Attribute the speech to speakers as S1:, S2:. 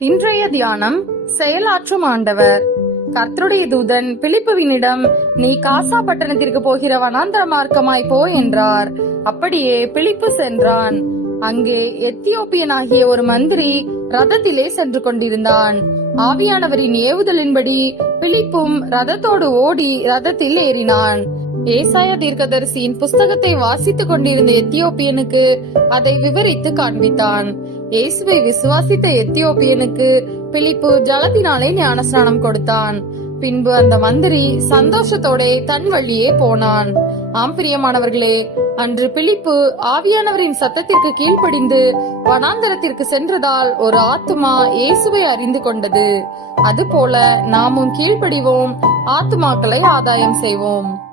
S1: இன்றைய தியானம் செயலாற்றும் ஆண்டவர். கர்த்தருடைய தூதன் பிலிப்புவினிடம் நீ காசா பட்டணத்திற்கு போகிற வனாந்தர மார்க்கமாய் போ என்றார். அப்படியே பிலிப்பு சென்றான். அங்கே எத்தியோப்பியனாகிய ஒரு மந்திரி ரதத்திலே சென்று கொண்டிருந்தான். ஆவியானவரின் ஏவுதலின்படி பிலிப்பும் ரதத்தோடு ஓடி ரதத்தில் ஏறினான். ஏசாய தீர்க்கதரிசியின் புஸ்தகத்தை வாசித்துக் கொண்டிருந்த எத்தியோப்பியனுக்கு அதை விவரித்து காண்பித்தான். இயேசுவை விசுவாசித்த எத்தியோப்பியனுக்கு பிலிப்பு ஜலத்தினாலே ஞானஸ்நானம் கொடுத்தான். பின்பு அந்த மந்திரி சந்தோஷத்தோட தன் வழியே போனான். ஆம் பிரியமானவர்களே அன்று பிலிப்பு ஆவியானவரின் சத்தத்திற்கு கீழ்ப்படிந்து வனாந்தரத்திற்கு சென்றதால் ஒரு ஆத்துமா இயேசுவை அறிந்து கொண்டது. அதுபோல நாமும் கீழ்ப்படிவோம் ஆத்துமாக்களை ஆதாயம் செய்வோம்.